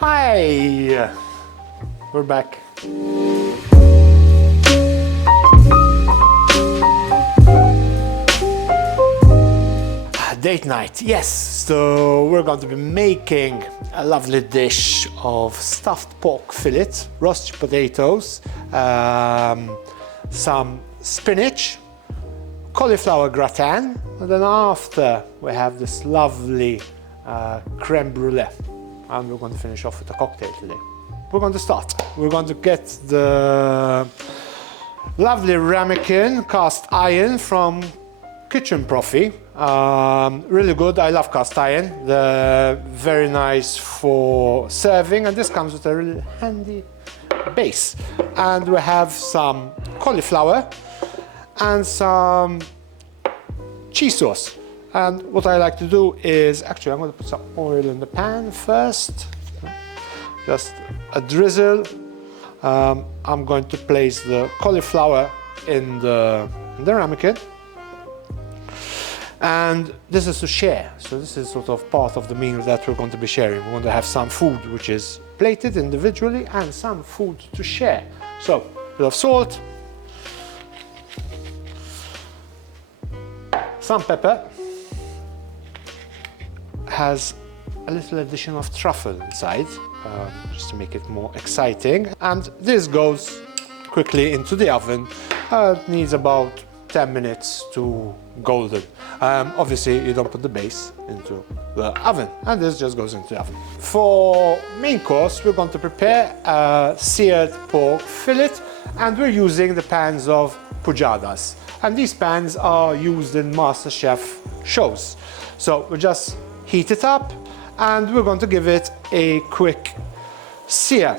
Hi! We're back. Date night, yes. So we're going to be making a lovely dish of stuffed pork fillet, roasted potatoes, some spinach, cauliflower gratin, and then after we have this lovely creme brulee, and we're going to finish off with a cocktail today. We're going to start. We're going to get the lovely ramekin cast iron from Küchenprofi. Really good. I love cast iron. They're very nice for serving, and this comes with a really handy base. And we have some cauliflower and some cheese sauce. And what I like to do is, actually I'm going to put some oil in the pan first. Just a drizzle. I'm going to place the cauliflower in the ramekin. And this is to share, so this is sort of part of the meal that we're going to be sharing. We're going to have some food which is plated individually and some food to share. So, a bit of salt, some pepper, has a little addition of truffle inside, just to make it more exciting. And this goes quickly into the oven. It needs about 10 minutes to golden. Obviously you don't put the base into the oven, and this just goes into the oven. For main course we're going to prepare a seared pork fillet, and we're using the pans of pujadas, and these pans are used in MasterChef shows. So we just heat it up and we're going to give it a quick sear.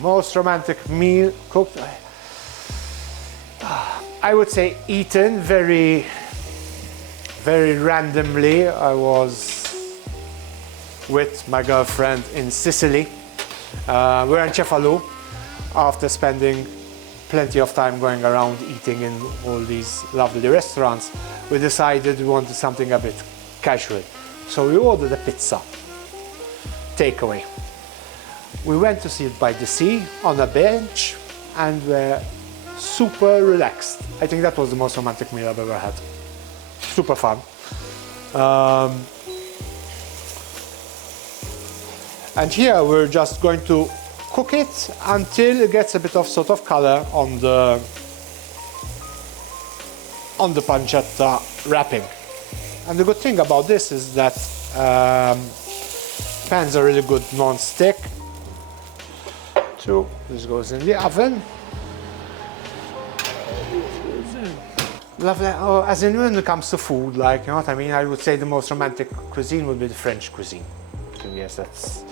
Most romantic meal cooked, I would say eaten very randomly. I was with my girlfriend in Sicily. We're in Cefalù. After spending plenty of time going around eating in all these lovely restaurants, we decided we wanted something a bit casual. So we ordered a pizza, takeaway. We went to sit by the sea on a bench and were super relaxed. I think that was the most romantic meal I've ever had. Super fun. And here we're just going to cook it until it gets a bit of sort of color on the pancetta wrapping. And the good thing about this is that pans are really good non-stick. So this goes in the oven. Lovely. Oh, as in when it comes to food, like, you know what I mean, I would say the most romantic cuisine would be the French cuisine. So yes, that's.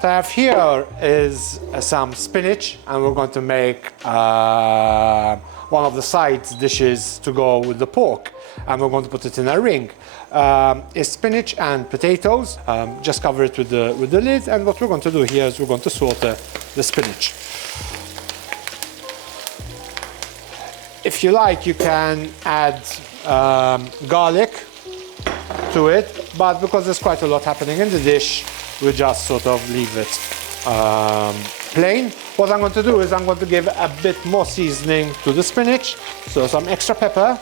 What I have here is some spinach, and we're going to make one of the side dishes to go with the pork, and we're going to put it in a ring. It's spinach and potatoes. Just cover it with the lid, and what we're going to do here is we're going to saute the spinach. If you like, you can add garlic to it, but because there's quite a lot happening in the dish, we just sort of leave it plain. What I'm going to do is I'm going to give a bit more seasoning to the spinach, so some extra pepper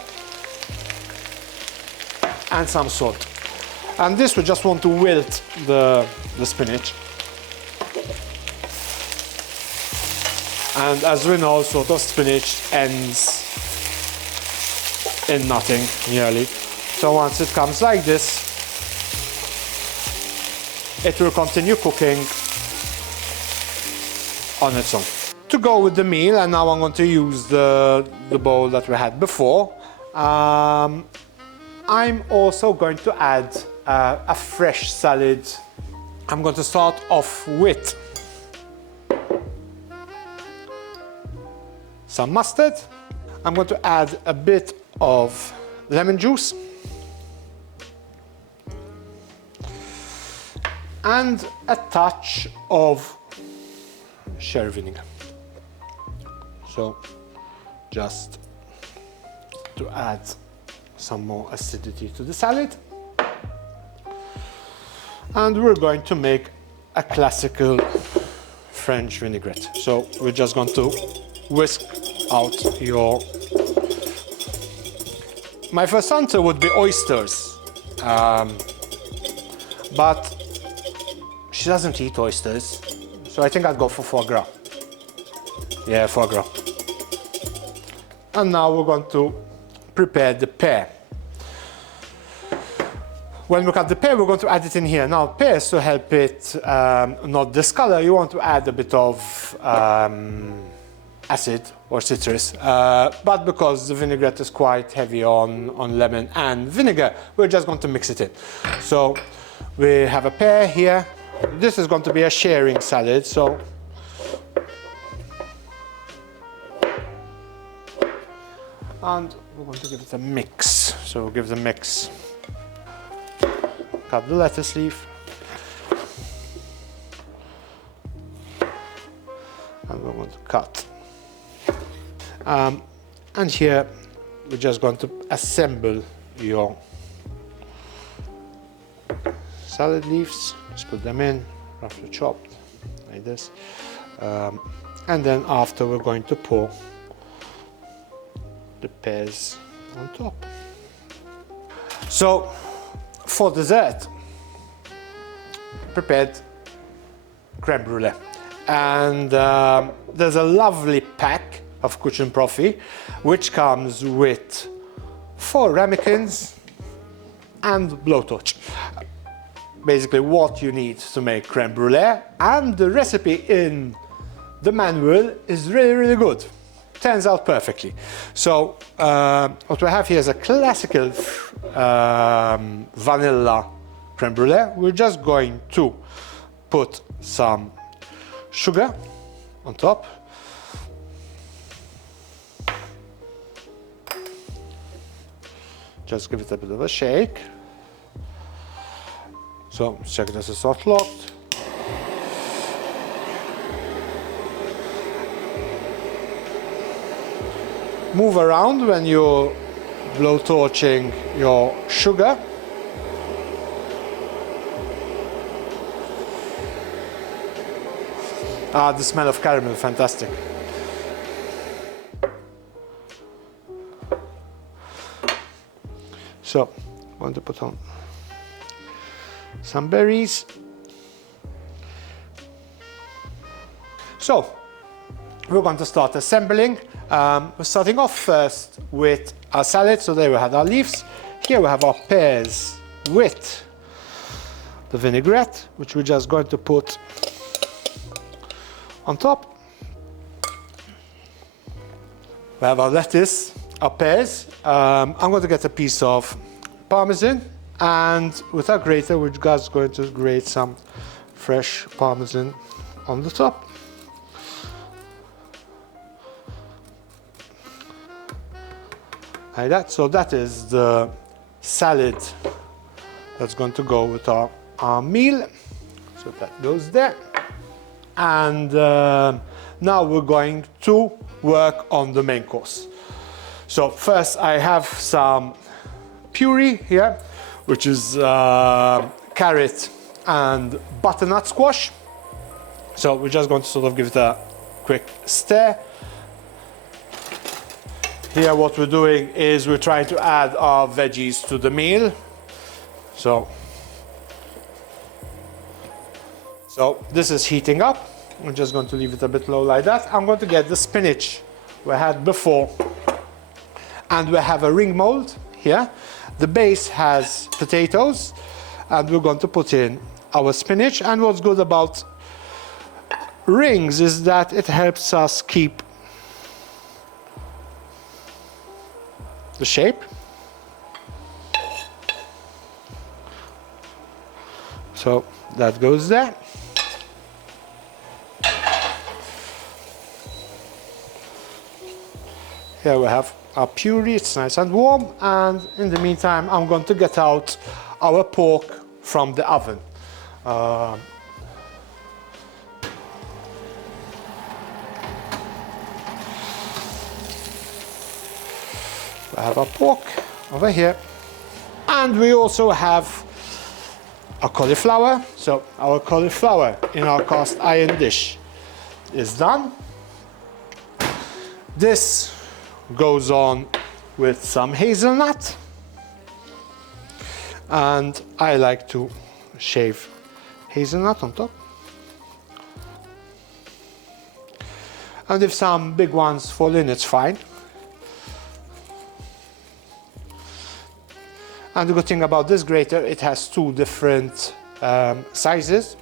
and some salt. And this we just want to wilt the spinach. And as we know, sort of spinach ends in nothing, nearly. So once it comes like this, it will continue cooking on its own. To go with the meal, and now I'm going to use the bowl that we had before, I'm also going to add a fresh salad. I'm going to start off with some mustard. I'm going to add a bit of lemon juice and a touch of sherry vinegar. So just to add some more acidity to the salad. And we're going to make a classical French vinaigrette. So we're just going to whisk out your... My first answer would be oysters, but she doesn't eat oysters, so I think I'd go for foie gras. Yeah, foie gras. And now we're going to prepare the pear. When we cut the pear, we're going to add it in here. Now, pears, to help it not discolor, you want to add a bit of acid or citrus. But because the vinaigrette is quite heavy on lemon and vinegar, we're just going to mix it in. So we have a pear here. This is going to be a sharing salad, so and we're going to give it a mix. So we'll give it a mix. Cut the lettuce leaf. And we're going to cut. And here we're just going to assemble your salad leaves. Just put them in, roughly chopped, like this. And then after we're going to pour the pears on top. So for dessert, prepared creme brulee. And there's a lovely pack of Küchenprofi which comes with 4 ramekins and blowtorch. Basically what you need to make creme brulee, and the recipe in the manual is really good. Turns out perfectly. So what we have here is a classical vanilla creme brulee. We're just going to put some sugar on top. Just give it a bit of a shake. So check this is not locked. Move around when you're blowtorching your sugar. Ah, the smell of caramel, fantastic. So, I'm going to put on some berries. So, we're going to start assembling. We're starting off first with our salad. So there we have our leaves. Here we have our pears with the vinaigrette, which we're just going to put on top. We have our lettuce, our pears. I'm going to get a piece of parmesan, and with our grater, we're just going to grate some fresh parmesan on the top. Like that. So that is the salad that's going to go with our meal. So that goes there. And now we're going to work on the main course. So first I have some puree here, which is carrot and butternut squash. So we're just going to sort of give it a quick stir. Here what we're doing is we're trying to add our veggies to the meal. So this is heating up. I'm just going to leave it a bit low like that. I'm going to get the spinach we had before. And we have a ring mold here. The base has potatoes, and we're going to put in our spinach. And what's good about rings is that it helps us keep the shape. So that goes there. Here we have our puree, it's nice and warm, and in the meantime I'm going to get out our pork from the oven. I have our pork. over here. And we also have a cauliflower. So our cauliflower in our cast iron dish is done. This goes on with some hazelnut. And I like to shave hazelnut on top. And if some big ones fall in, it's fine. And the good thing about this grater, it has two different sizes.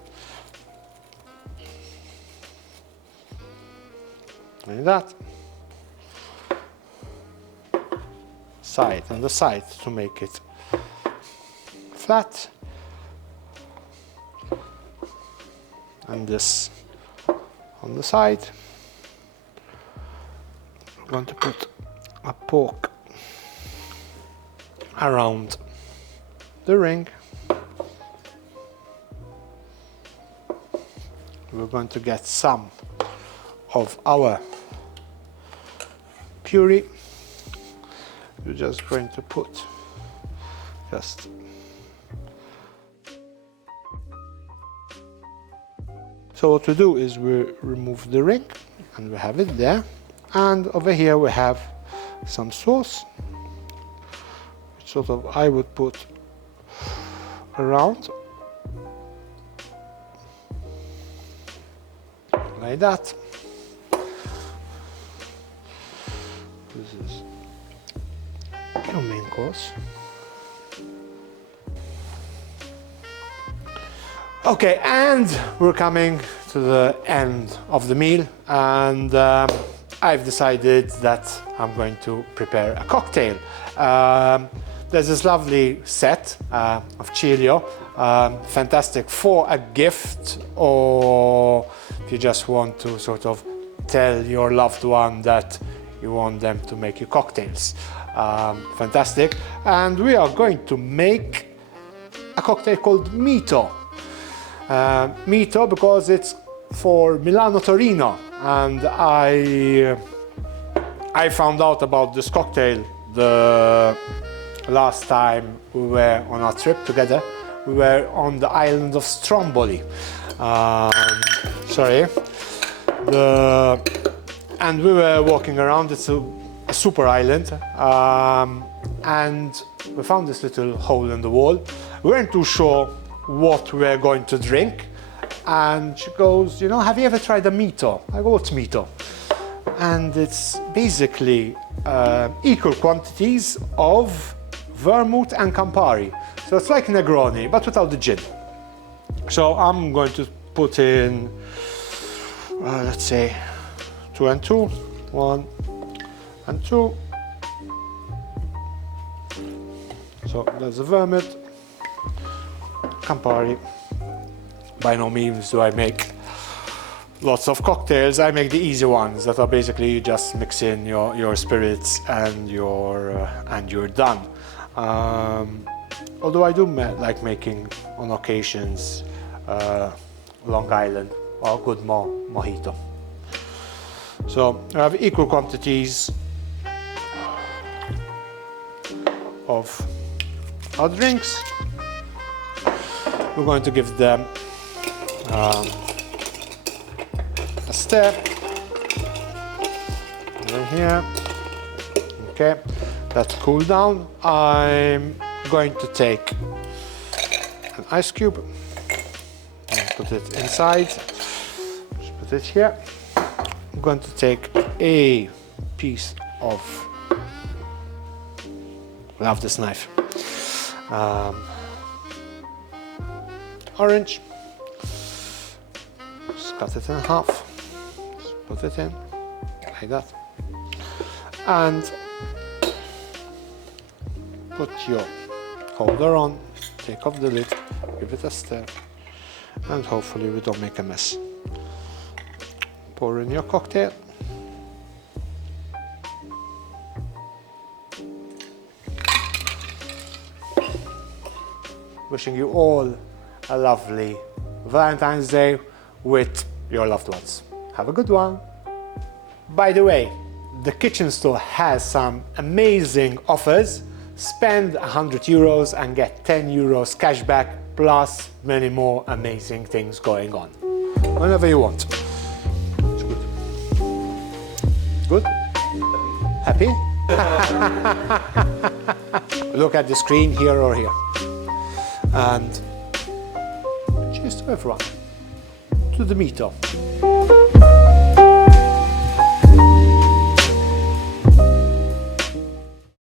Like that. Side and the side to make it flat. And this on the side. I'm going to put a pork around the ring. We're going to get some of our puree. We're just going to put just so what we do is we remove the ring and we have it there, and over here we have some sauce, which sort of I would put around like that. This is your main course. Okay, and we're coming to the end of the meal, and I've decided that I'm going to prepare a cocktail. There's this lovely set of Chilio, fantastic for a gift, or if you just want to sort of tell your loved one that you want them to make you cocktails. Fantastic. And we are going to make a cocktail called Mito. Mito because it's for Milano Torino, and I found out about this cocktail the last time we were on our trip together. We were on the island of Stromboli. And we were walking around. It's a super island, and we found this little hole in the wall. We weren't too sure what we were going to drink, and she goes, you know, have you ever tried a Mito? I go, what's Mito? And it's basically equal quantities of vermouth and Campari. So it's like Negroni, but without the gin. So I'm going to put in, let's say, 2 and 2, 1 and 2. So that's the vermouth, Campari. By no means do I make lots of cocktails. I make the easy ones that are basically you just mix in your spirits and you're done. Although I do like making on occasions Long Island or good mojito. So I have equal quantities of our drinks. We're going to give them a stir over here. Okay, that's cooled down. I'm going to take an ice cube and put it inside. Just put it here. I'm going to take a piece of, I love this knife, orange. Just cut it in half. Just put it in like that, and put your holder on. Take off the lid, give it a stir, and hopefully we don't make a mess. Pour in your cocktail. Wishing you all a lovely Valentine's Day with your loved ones. Have a good one. By the way, the kitchen store has some amazing offers. spend 100 euros and get 10 euros cash back plus many more amazing things going on. Whenever you want. It's good. Good? Happy? Look at the screen here or here. And cheers to everyone. To the meetup.